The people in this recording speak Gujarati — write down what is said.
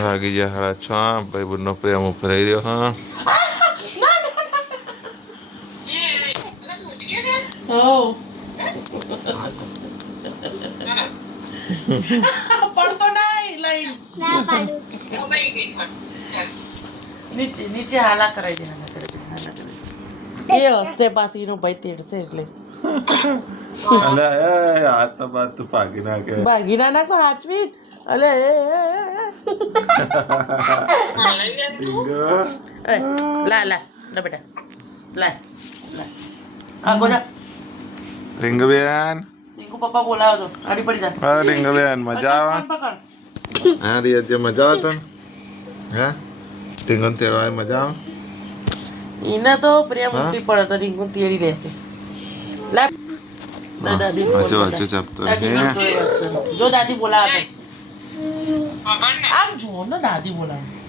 વાગી ગયા 6:30 ભાઈ બુનનો પ્રેમ ઉભરાઈ રહ્યો હા પડતો નહીં લાઈન ના પાડું નીચે હાલા કરાઈ દે એ હસતે પાછી નો ભાઈ તેડશે એટલે અલે એ હાથ તો બાદ તું ભાગી નાખે ભાગીના નાખો હાચવી અલે ટીંગો લા લા લા બેટા લા આ ગોદા ટીંગબેન ટીંકુ પપ્પા બોલાવો તો આડી પડી જા હા ટીંગબેન મજા આવે પકડ હા રિયા મજા આવે તને હે ટીંગોને તેડવાની મજા આવે એને તો પ્રેમ ઉતરી પડે તો ટીંકુ તેડી રહેશે લા દાદી હજુ ચાપતો જો દાદી બોલાવે આમ જો ને દાદી બોલાવે